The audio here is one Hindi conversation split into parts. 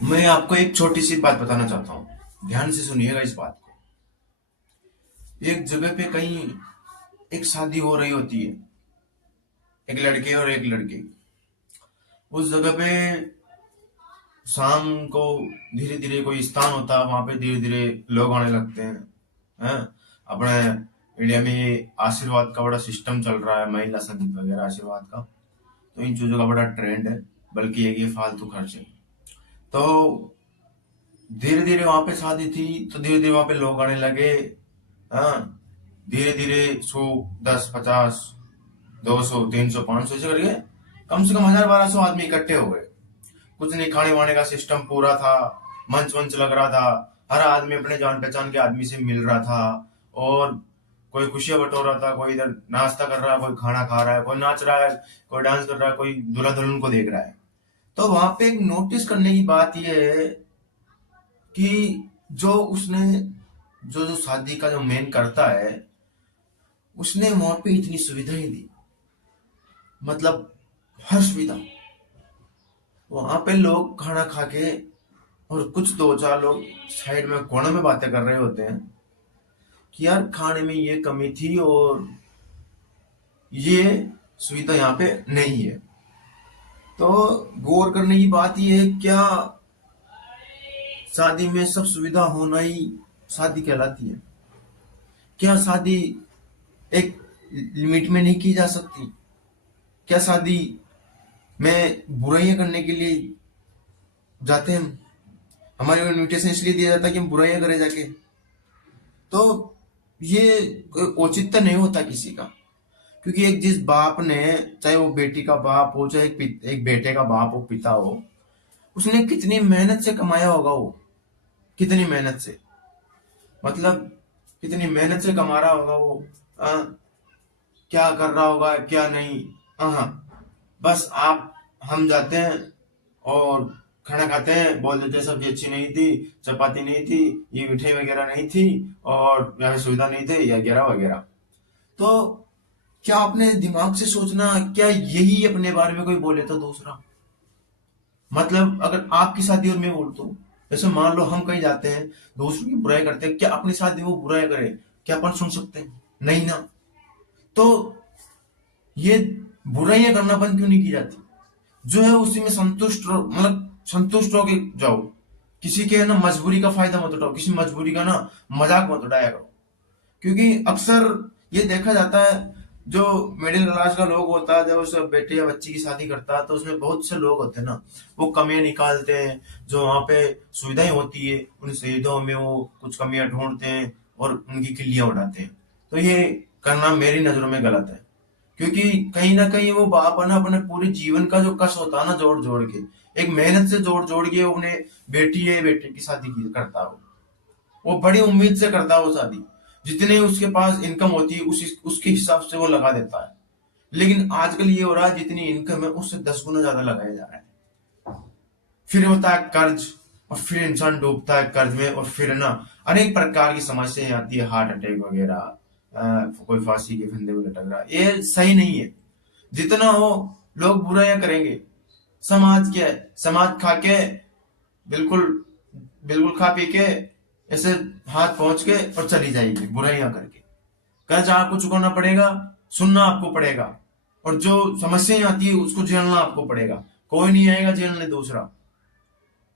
मैं आपको एक छोटी सी बात बताना चाहता हूँ। ध्यान से सुनिएगा इस बात को। एक जगह पे कहीं एक शादी हो रही होती है, एक लड़के और एक लड़की। उस जगह पे शाम को धीरे धीरे कोई स्थान होता है, वहां पे धीरे धीरे लोग आने लगते हैं। हैं? अपने इंडिया में ये आशीर्वाद का बड़ा सिस्टम चल रहा है, महिला संगीत वगैरह आशीर्वाद का। तो इन चीजों का बड़ा ट्रेंड है, बल्कि ये फालतू खर्चे। तो धीरे धीरे वहां पे शादी थी, तो धीरे धीरे वहां पे लोग आने लगे। हाँ, धीरे धीरे 100, 10, 50, 200, 300, 500 ऐसे करके कम से कम 1000, 1200 आदमी इकट्ठे हो गए। कुछ नहीं, खाने वाने का सिस्टम पूरा था, मंच वंच लग रहा था। हर आदमी अपने जान पहचान के आदमी से मिल रहा था। और कोई खुशियां बटोर रहा था, कोई इधर नाश्ता कर रहा है, कोई खाना खा रहा है, कोई नाच रहा है, कोई डांस कर रहा है, कोई दूल्हा दुल्हन को देख रहा है। तो वहां पे एक नोटिस करने की बात यह है कि जो उसने जो जो शादी का जो मेन करता है, उसने वहां पे इतनी सुविधाएं दी। मतलब हर सुविधा। वहां पे लोग खाना खा के, और कुछ दो चार लोग साइड में कोने में बातें कर रहे होते हैं कि यार खाने में ये कमी थी और ये सुविधा यहाँ पे नहीं है। तो गौर करने की बात ये है, क्या शादी में सब सुविधा होना ही शादी कहलाती है? क्या शादी एक लिमिट में नहीं की जा सकती? क्या शादी में बुराइयां करने के लिए जाते हैं हम? हमारे को इनविटेशन इसलिए दिया जाता है कि हम बुराइयां करें जाके। तो ये कोई औचित्य नहीं होता किसी का। क्योंकि एक जिस बाप ने, चाहे वो बेटी का बाप हो, चाहे एक बेटे का बाप हो, पिता हो, उसने कितनी मेहनत से कमाया होगा वो। कितनी मेहनत से, मतलब कितनी मेहनत से कमा रहा होगा वो। आ, क्या कर रहा होगा क्या नहीं। हाँ, बस आप हम जाते हैं और खाना खाते हैं, बोल देते हैं सब्जी अच्छी नहीं थी, चपाती नहीं थी, ये मिठाई वगैरह नहीं थी, और यहाँ पे सुविधा नहीं थे, या वगैरह वगैरह। तो क्या आपने दिमाग से सोचना, क्या यही अपने बारे में कोई बोले तो दूसरा? मतलब अगर आपकी शादी और मैं बोलता हूँ, जैसे मान लो हम कहीं जाते हैं, दूसरों की बुराई करते हैं, क्या अपनी शादी वो बुराई करे, क्या अपन सुन सकते हैं? नहीं ना। तो ये बुराइयां करना बंद क्यों नहीं की जाती? जो है उसी में संतुष्ट रहो, मतलब संतुष्ट हो के जाओ। किसी के ना मजबूरी का फायदा मत उठाओ, किसी मजबूरी का ना मजाक मत उठाया करो। क्योंकि अक्सर ये देखा जाता है, जो मिडिल क्लास का लोग होता है, जब उस बेटे या बच्ची की शादी करता है, तो उसमें बहुत से लोग होते हैं ना, वो कमियां निकालते हैं। जो वहां पे सुविधाएं होती है, उन सुविधाओं में वो कुछ कमियां ढूंढते हैं और उनकी किल्लियां उड़ाते हैं। तो ये करना मेरी नजरों में गलत है। क्योंकि कहीं ना कहीं वो बाप है ना, अपने पूरे जीवन का जो कष्ट होता है ना, जोड़ जोड़ के, एक मेहनत से जोड़ जोड़ के अपने बेटी या बेटे की शादी की करता है। वो बड़ी उम्मीद से करता है वो शादी। जितने उसके पास इनकम होती है उसके हिसाब से वो लगा देता है। लेकिन आजकल ये हो रहा है, जितनी इनकम है उससे 10 गुना ज्यादा लगाया जा रहा है। फिर होता है कर्ज, और फिर इंसान डूबता है कर्ज में, और फिर ना अनेक प्रकार की समस्याएं आती है, हार्ट अटैक वगैरह। कोई फांसी के फंदे में लटक रहा है, ये सही नहीं है। जितना हो, लोग बुराइयां करेंगे। समाज क्या है, समाज खा के, बिल्कुल बिल्कुल खा पी के, ऐसे हाथ पहुंच के और चली जाएगी बुराइयां करके। कर्ज आपको चुकाना पड़ेगा, सुनना आपको पड़ेगा, और जो समस्याएं आती है उसको झेलना आपको पड़ेगा। कोई नहीं आएगा झेलने दूसरा।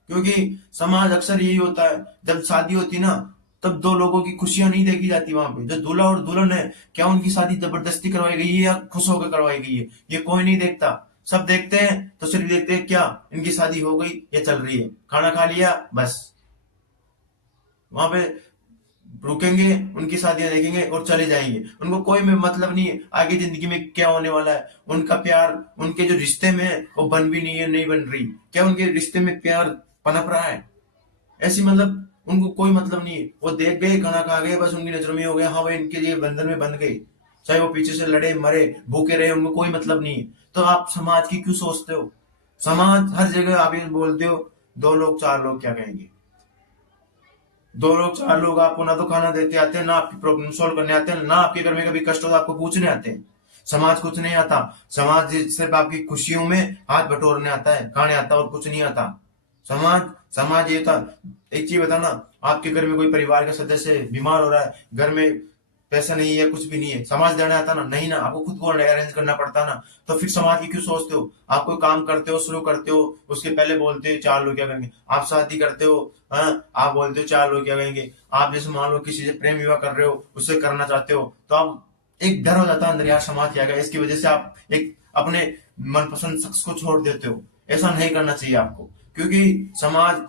क्योंकि समाज अक्सर यही होता है, जब शादी होती ना, तब दो लोगों की खुशियां नहीं देखी जाती वहां पे। जो दूल्हा और दुल्हन है, क्या उनकी शादी जबरदस्ती करवाई गई है या खुश होकर करवाई गई है, ये कोई नहीं देखता। सब देखते हैं तो सिर्फ देखते हैं क्या इनकी शादी हो गई या चल रही है, खाना खा लिया, बस वहां पे रुकेंगे, उनकी शादियां देखेंगे और चले जाएंगे। उनको कोई में मतलब नहीं है आगे जिंदगी में क्या होने वाला है। उनका प्यार, उनके जो रिश्ते में है, वो बन भी नहीं है, नहीं बन रही। क्या उनके रिश्ते में प्यार पनप रहा है? ऐसी मतलब उनको कोई मतलब नहीं है। वो देख गए, खाना खा गए, बस उनकी नजरों में हो गया, हाँ भाई इनके लिए बंधन में बन गए। चाहे वो पीछे से लड़े मरे भूखे रहे, उनको कोई मतलब नहीं है। तो आप समाज की क्यों सोचते हो? समाज हर जगह आप ये बोलते हो, दो लोग चार लोग क्या कहेंगे। दो लोग चार लोग आपको ना तो खाना देते आते हैं, ना आपकी प्रॉब्लम सॉल्व करने आते हैं, ना आपके घर में कभी कष्ट हो तो आपको पूछने आते हैं। समाज कुछ नहीं आता। समाज सिर्फ आपकी खुशियों में हाथ बटोरने आता है, खाने आता है, और कुछ नहीं आता। समाज समाज ये था। एक चीज बताओ ना, आपके घर में कोई परिवार का सदस्य बीमार हो रहा है, घर में पैसा नहीं है, कुछ भी नहीं है, समाज देने आता ना? नहीं ना, आपको खुद को अरेंज करना पड़ता ना। तो फिर समाज की क्यों सोचते हो? आप कोई काम करते हो, शुरू करते हो, उसके पहले बोलते हो चार लोग क्या कहेंगे। आप शादी करते हो, हाँ, आप बोलते हो चार लोग क्या कहेंगे। आप जैसे मान लो किसी से प्रेम विवाह कर रहे हो, उससे करना चाहते हो, तो आप एक डर हो जाता है अंदर, यार समाज क्या कहेगा, इसकी वजह से आप एक अपने मनपसंद शख्स को छोड़ देते हो। ऐसा नहीं करना चाहिए आपको, क्योंकि समाज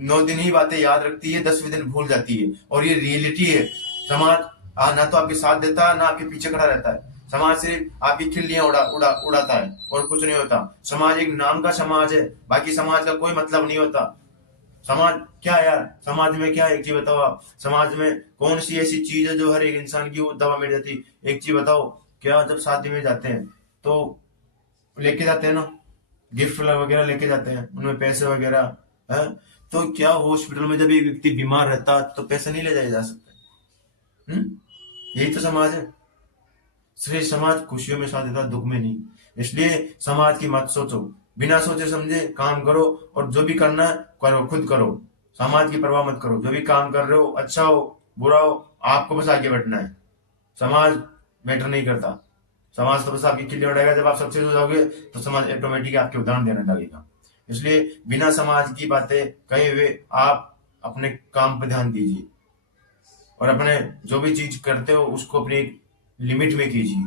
9 दिन ही बातें याद रखती है, 10वें दिन भूल जाती है, और ये रियलिटी है। समाज ना तो आपके साथ देता है, ना आपके पीछे खड़ा रहता है। समाज सिर्फ आपकी खिल्लियां उड़ाता है और कुछ नहीं होता। समाज एक नाम का समाज है, बाकी समाज का कोई मतलब नहीं होता। समाज क्या है यार? समाज में क्या है, एक चीज बताओ आप, समाज में कौन सी ऐसी चीज है जो हर एक इंसान की वो दवा मिल जाती? एक चीज बताओ, क्या जब शादी में जाते हैं तो लेके जाते हैं ना, गिफ्ट वगैरह लेके जाते हैं, उनमें पैसे वगैरह है। तो क्या हॉस्पिटल में जब एक व्यक्ति बीमार रहता तो पैसे नहीं ले जाए जा सकते? यही तो समाज है। श्रेष्ठ समाज खुशियों में साथ देता, दुख में नहीं। इसलिए समाज की मत सोचो, बिना सोचे समझे काम करो, और जो भी करना है करो, खुद करो। समाज की परवाह मत करो, जो भी काम कर रहे हो, अच्छा हो बुरा हो, आपको बस आगे बढ़ना है। समाज मैटर नहीं करता। समाज तो बस आपकी किल्ली उड़ाएगा। जब आप सक्सेस हो जाओगे तो समाज ऑटोमेटिक आपके उदाहरण देने लगेगा। इसलिए बिना समाज की बातें कहे हुए आप अपने काम पर ध्यान दीजिए, और अपने जो भी चीज करते हो उसको अपनी एक लिमिट में कीजिए,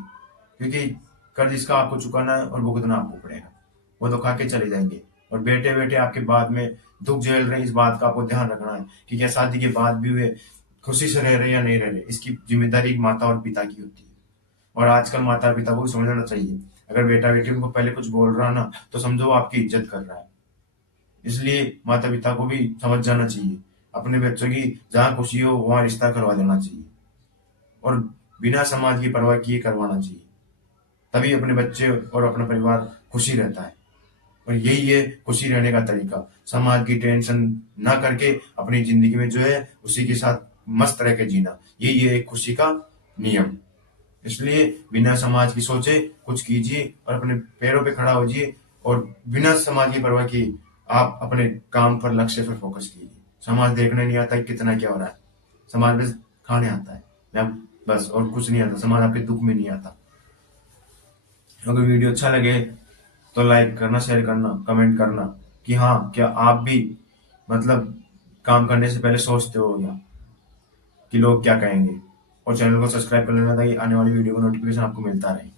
क्योंकि कर्ज इसका आपको चुकाना है और भुगतना आपको पड़ेगा। वो तो खा के चले जाएंगे, और बेटे बेटे आपके बाद में दुख झेल रहे हैं, इस बात का आपको ध्यान रखना है कि क्या शादी के बाद भी वे खुशी से रह रहे हैं या नहीं रह रहे। इसकी जिम्मेदारी एक माता और पिता की होती है, और आजकल माता पिता को भी समझना चाहिए। अगर बेटा बेटी उनको पहले कुछ बोल रहा ना, तो समझो वो आपकी इज्जत कर रहा है। इसलिए माता पिता को भी समझ जाना चाहिए, अपने बच्चों की जहाँ खुशी हो वहाँ रिश्ता करवा देना चाहिए, और बिना समाज की परवाह किए करवाना चाहिए। तभी अपने बच्चे और अपना परिवार खुशी रहता है, और यही है खुशी रहने का तरीका। समाज की टेंशन ना करके अपनी जिंदगी में जो है उसी के साथ मस्त रह के जीना, यही है खुशी का नियम। इसलिए बिना समाज की सोचे कुछ कीजिए, और अपने पैरों पे खड़ा होजिए, और बिना समाज की परवाह किए आप अपने काम पर, लक्ष्य पर फोकस कीजिए। समाज देखने नहीं आता कि कितना क्या हो रहा है, समाज बस खाने आता है, या बस और कुछ नहीं आता। समाज आपके दुख में नहीं आता। अगर वीडियो अच्छा लगे तो लाइक करना, शेयर करना, कमेंट करना कि हाँ, क्या आप भी मतलब काम करने से पहले सोचते हो या कि लोग क्या कहेंगे, और चैनल को सब्सक्राइब कर लेना ताकि आने वाली वीडियो का नोटिफिकेशन आपको मिलता रहे।